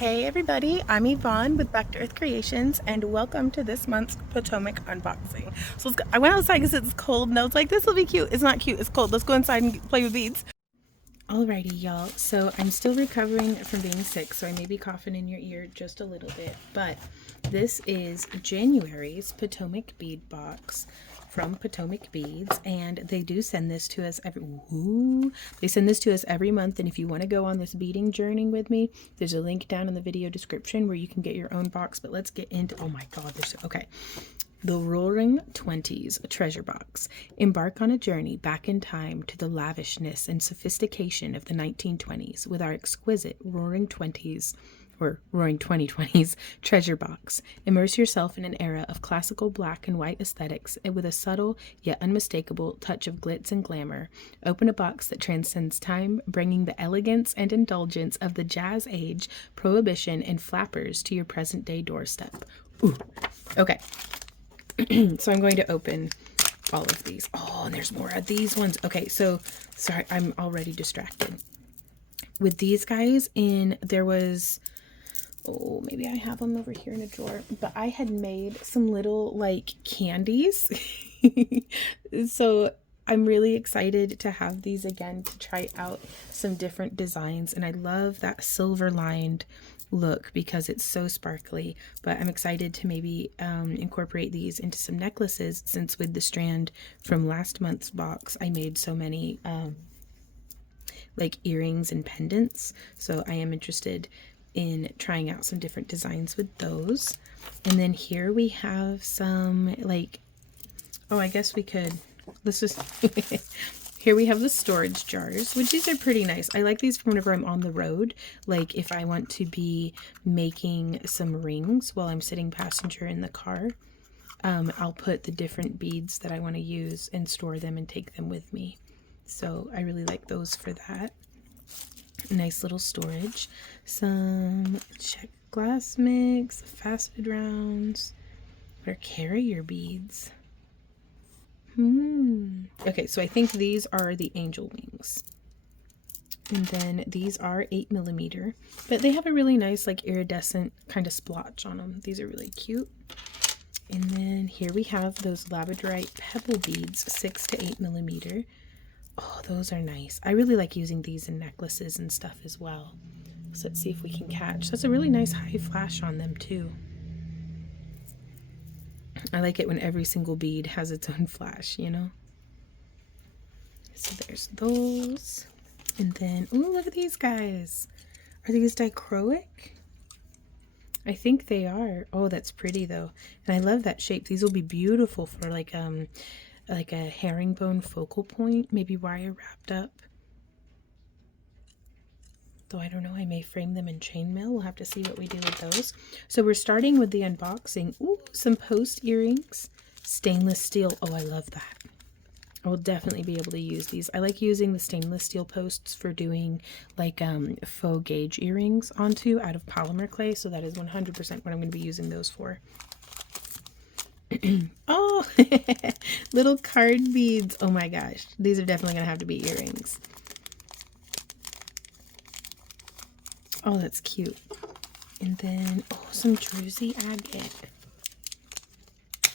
Hey everybody, I'm Yvonne with Back to Earth Creations and welcome to this month's Potomac unboxing. So let's go. I went outside because it's cold and I was like, this will be cute. It's not cute, it's cold. Let's go inside and play with beads. Alrighty y'all, so I'm still recovering from being sick, so I may be coughing in your ear just a little bit, but this is January's Potomac bead box from Potomac Beads, and they do send this to us every month. And if you want to go on this beading journey with me, there's a link down in the video description where you can get your own box. But let's get into, oh my god, okay. The Roaring Twenties Treasure Box. Embark on a journey back in time to the lavishness and sophistication of the 1920s with our exquisite Roaring 2020s treasure box. Immerse yourself in an era of classical black and white aesthetics with a subtle yet unmistakable touch of glitz and glamour. Open a box that transcends time, bringing the elegance and indulgence of the jazz age, prohibition, and flappers to your present-day doorstep. Ooh. Okay. So I'm going to open all of these. Oh, and there's more of these ones. Okay, so sorry, I'm already distracted. With these guys there was, oh, maybe I have them over here in a drawer, but I had made some little like candies. So I'm really excited to have these again to try out some different designs. And I love that silver lined look because it's so sparkly, but I'm excited to maybe incorporate these into some necklaces, since with the strand from last month's box I made so many like earrings and pendants, so I am interested in trying out some different designs with those. And then here we have some like, oh, I guess we could, let's just here we have the storage jars, which these are pretty nice. I like these for whenever I'm on the road. Like if I want to be making some rings while I'm sitting passenger in the car, I'll put the different beads that I want to use and store them and take them with me. So I really like those for that. Nice little storage. Some check glass mix, faceted rounds, or carrier beads. Okay, so I think these are the angel wings. And then these are 8mm, but they have a really nice like iridescent kind of splotch on them. These are really cute. And then here we have those labradorite pebble beads, 6 to 8mm. Oh, those are nice. I really like using these in necklaces and stuff as well. So let's see if we can catch. That's a really nice high flash on them too. I like it when every single bead has its own flash, you know? So there's those. And then, oh, look at these guys. Are these dichroic? I think they are. Oh, that's pretty though. And I love that shape. These will be beautiful for like a herringbone focal point, maybe wire wrapped up. Though I don't know, I may frame them in chainmail. We'll have to see what we do with those. So we're starting with the unboxing. Ooh, some post earrings. Stainless steel. Oh, I love that. I will definitely be able to use these. I like using the stainless steel posts for doing like faux gauge earrings onto out of polymer clay. So that is 100% what I'm going to be using those for. Oh, little card beads. Oh my gosh. These are definitely going to have to be earrings. Oh, that's cute. And then, oh, some druzy agate.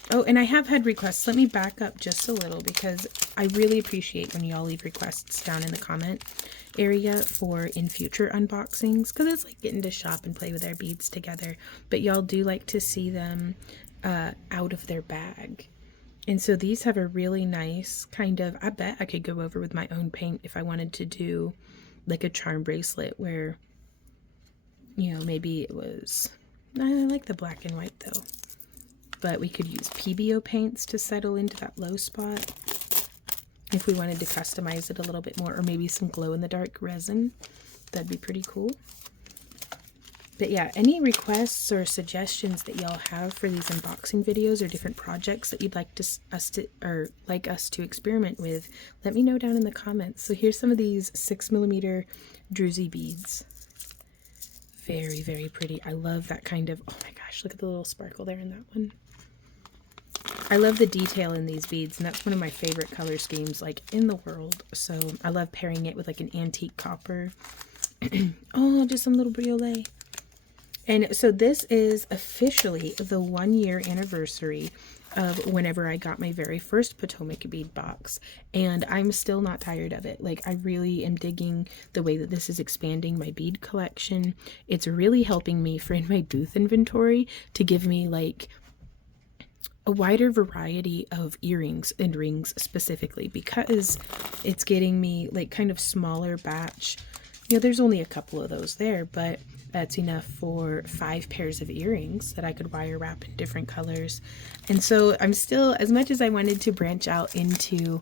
Oh, and I have had requests. Let me back up just a little because I really appreciate when y'all leave requests down in the comment area for in future unboxings, because it's like getting to shop and play with our beads together. But y'all do like to see them out of their bag. And so these have a really nice kind of, I bet I could go over with my own paint if I wanted to do like a charm bracelet where, you know, maybe it was, I like the black and white though, but we could use PBO paints to settle into that low spot if we wanted to customize it a little bit more, or maybe some glow-in-the-dark resin. That'd be pretty cool. But yeah, any requests or suggestions that y'all have for these unboxing videos or different projects that you'd like us to experiment with, let me know down in the comments. So here's some of these 6mm druzy beads. Very, very pretty. I love that kind of, oh my gosh, look at the little sparkle there in that one. I love the detail in these beads, and that's one of my favorite color schemes like in the world. So I love pairing it with like an antique copper. Oh, just some little briolet. And so this is officially the 1 year anniversary of whenever I got my very first Potomac bead box. And I'm still not tired of it. Like, I really am digging the way that this is expanding my bead collection. It's really helping me for in my booth inventory to give me like a wider variety of earrings and rings specifically, because it's getting me like kind of smaller batch. You know, there's only a couple of those there, but that's enough for 5 pairs of earrings that I could wire wrap in different colors. And so I'm still, as much as I wanted to branch out into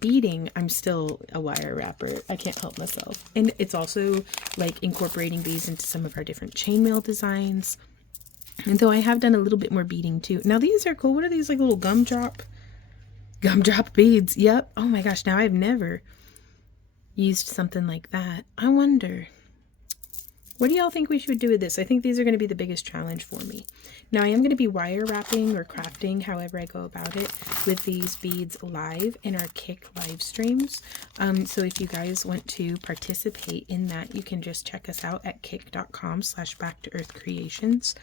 beading, I'm still a wire wrapper. I can't help myself. And it's also like incorporating these into some of our different chainmail designs. And though I have done a little bit more beading too. Now these are cool. What are these, like little gumdrop beads? Yep. Oh my gosh. Now I've never used something like that. I wonder, what do y'all think we should do with this? I think these are going to be the biggest challenge for me. Now I am going to be wire wrapping or crafting, however I go about it, with these beads live in our Kik live streams. So if you guys want to participate in that, you can just check us out at kik.com/back-to-earth-creations.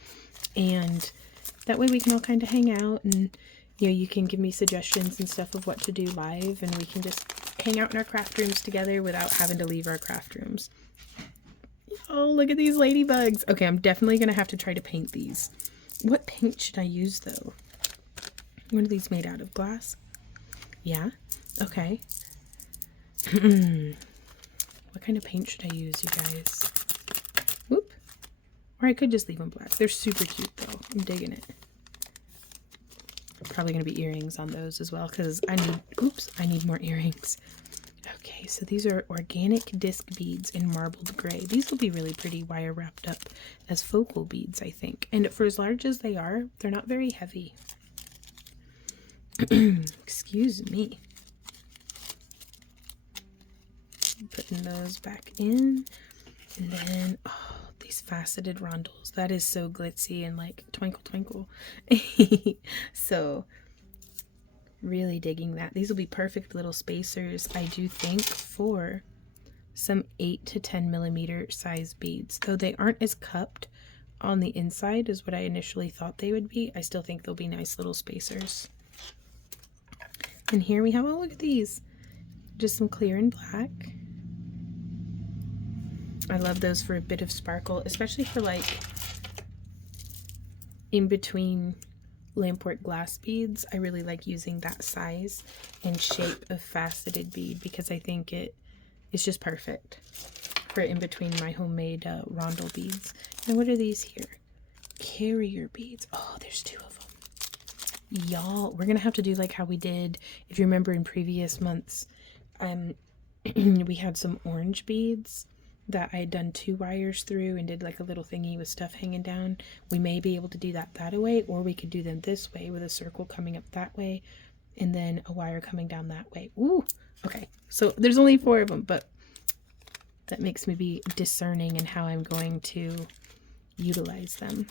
And that way we can all kind of hang out, and you know, you can give me suggestions and stuff of what to do live, and we can just hang out in our craft rooms together without having to leave our craft rooms. Oh, look at these ladybugs. Okay, I'm definitely going to have to try to paint these. What paint should I use, though? What are these made out of? Glass? Yeah? Okay. What kind of paint should I use, you guys? Whoop. Or I could just leave them black. They're super cute, though. I'm digging it. Probably going to be earrings on those as well, because I need more earrings. Okay, so these are organic disc beads in marbled gray. These will be really pretty wire wrapped up as focal beads, I think. And for as large as they are, they're not very heavy. Excuse me. Putting those back in. And then, oh, these faceted rondels. That is so glitzy and like twinkle twinkle. So really digging that. These will be perfect little spacers, I do think, for some 8 to 10 millimeter size beads. Though they aren't as cupped on the inside as what I initially thought they would be, I still think they'll be nice little spacers. And here we have, oh, look at these. Just some clear and black. I love those for a bit of sparkle, especially for like in between lamport glass beads. I really like using that size and shape of faceted bead because I think it's just perfect for in between my homemade rondel beads. And what are these here? Carrier beads. Oh, there's 2 of them. Y'all, we're gonna have to do like how we did, if you remember in previous months, we had some orange beads that I had done 2 wires through and did like a little thingy with stuff hanging down. We may be able to do that way, or we could do them this way with a circle coming up that way and then a wire coming down that way. Ooh, okay. So there's only 4 of them, but that makes me be discerning in how I'm going to utilize them.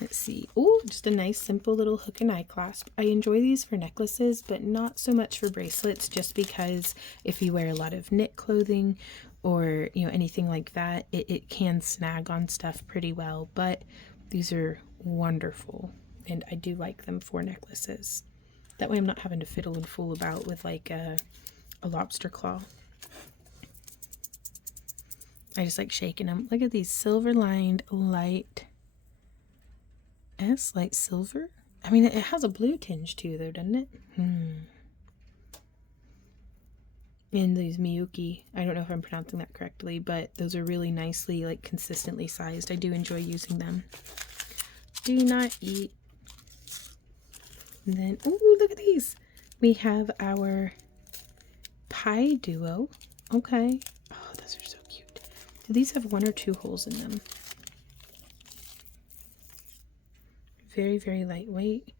Let's see. Oh, just a nice simple little hook and eye clasp. I enjoy these for necklaces, but not so much for bracelets, just because if you wear a lot of knit clothing or, you know, anything like that, it can snag on stuff pretty well. But these are wonderful, and I do like them for necklaces. That way I'm not having to fiddle and fool about with like a lobster claw. I just like shaking them. Look at these silver lined light silver. I mean, it has a blue tinge too, though, doesn't it? And these Miyuki, I don't know if I'm pronouncing that correctly, but those are really nicely, like, consistently sized. I do enjoy using them. Do not eat. And then, oh, look at these. We have our pie duo. Okay. Oh, those are so cute. Do these have 1 or 2 holes in them? Very, very lightweight.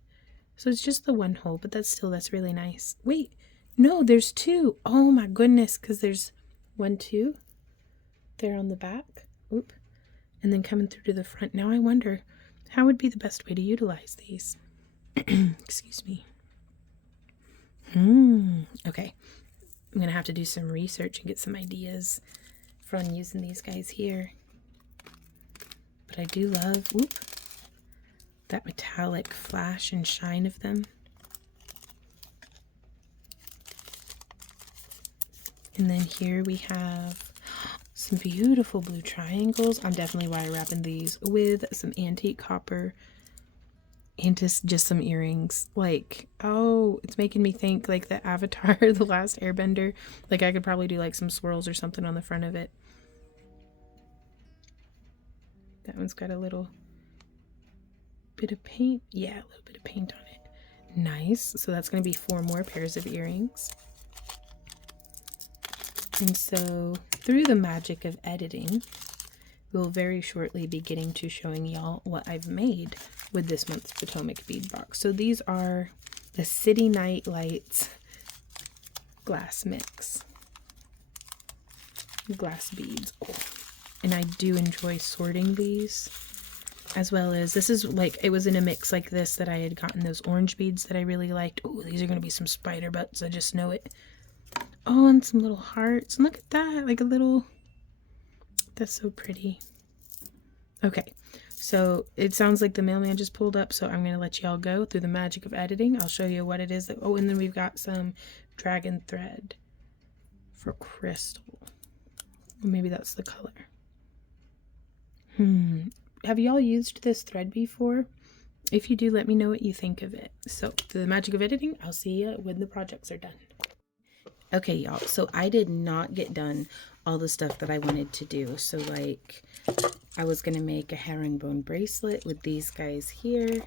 So it's just the 1 hole, but that's really nice. Wait, no, there's 2. Oh my goodness, because there's 1, 2 there on the back. Oop. And then coming through to the front. Now I wonder how would be the best way to utilize these. Excuse me. Okay. I'm gonna have to do some research and get some ideas from using these guys here. but I do love, whoop, that metallic flash and shine of them. And then here we have some beautiful blue triangles. I'm definitely wire wrapping these with some antique copper and just some earrings. Like, oh, it's making me think like the Avatar, The Last Airbender. Like I could probably do like some swirls or something on the front of it. That one's got a little bit of paint. Yeah, a little bit of paint on it. Nice. So that's going to be 4 more pairs of earrings. And so through the magic of editing, we'll very shortly be getting to showing y'all what I've made with this month's Potomac bead box. So these are the City Night Lights glass mix. Glass beads. Oh. And I do enjoy sorting these, as well as this is like, it was in a mix like this that I had gotten those orange beads that I really liked. Oh, these are going to be some spider butts. I just know it. Oh, and some little hearts. And look at that, like a little, that's so pretty. Okay, so it sounds like the mailman just pulled up, so I'm going to let y'all go through the magic of editing. I'll show you what it is. That, oh, and then we've got some dragon thread for crystal. Or maybe that's the color. Have y'all used this thread before? If you do, let me know what you think of it. So, through the magic of editing, I'll see you when the projects are done. Okay, y'all, so I did not get done all the stuff that I wanted to do. So, like, I was going to make a herringbone bracelet with these guys here.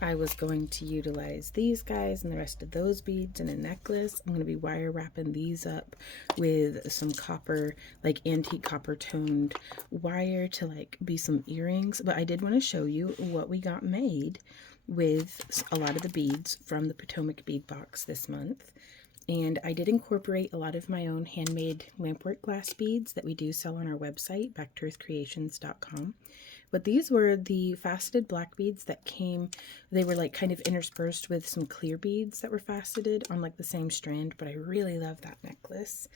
I was going to utilize these guys and the rest of those beads in a necklace. I'm going to be wire wrapping these up with some copper, like antique copper toned wire to like be some earrings. But I did want to show you what we got made with a lot of the beads from the Potomac bead box this month. And I did incorporate a lot of my own handmade lampwork glass beads that we do sell on our website, backtoearthcreations.com. But these were the faceted black beads that came, they were like kind of interspersed with some clear beads that were faceted on like the same strand, but I really love that necklace.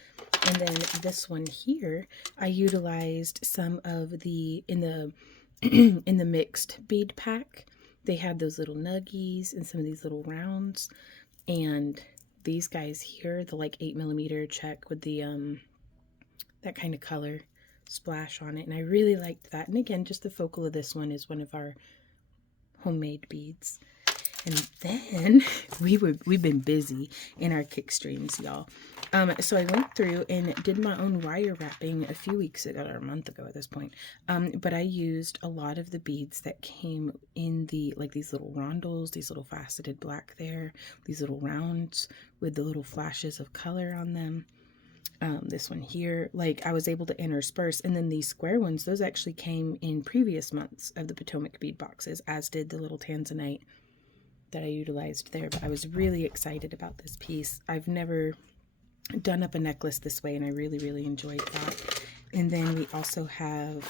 And then this one here, I utilized some of the, in the mixed bead pack, they had those little nuggies and some of these little rounds. And these guys here, the like 8mm check with the, that kind of color splash on it, and I really liked that. And again, just the focal of this one is one of our homemade beads. And then we've been busy in our kick streams, y'all. So I went through and did my own wire wrapping a few weeks ago, or a month ago at this point. But I used a lot of the beads that came in the, like these little rondels, these little faceted black there, these little rounds with the little flashes of color on them. This one here, like I was able to intersperse, and then these square ones, those actually came in previous months of the Potomac bead boxes, as did the little tanzanite that I utilized there. But I was really excited about this piece. I've never done up a necklace this way, and I really, really enjoyed that. And then we also have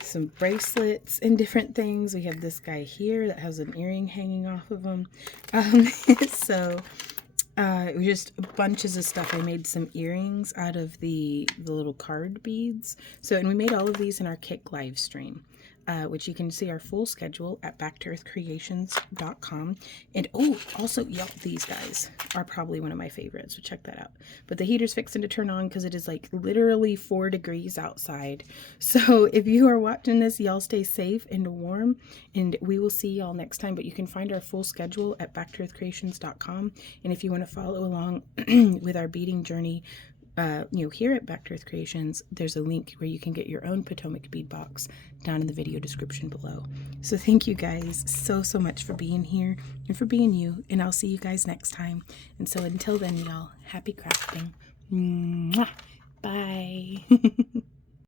some bracelets and different things. We have this guy here that has an earring hanging off of him. It was just bunches of stuff. I made some earrings out of the little card beads. So, and we made all of these in our Kick live stream, which you can see our full schedule at backtoearthcreations.com. And oh, also, yep, these guys are probably one of my favorites, so check that out. But the heater's fixing to turn on because it is like literally 4 degrees outside. So if you are watching this, y'all stay safe and warm, and we will see y'all next time. But you can find our full schedule at backtoearthcreations.com. And if you want to follow along with our beading journey, here at Back to Earth Creations, there's a link where you can get your own Potomac bead box down in the video description below. So thank you guys so much for being here and for being you, and I'll see you guys next time. And so until then, y'all, happy crafting. Mwah. Bye.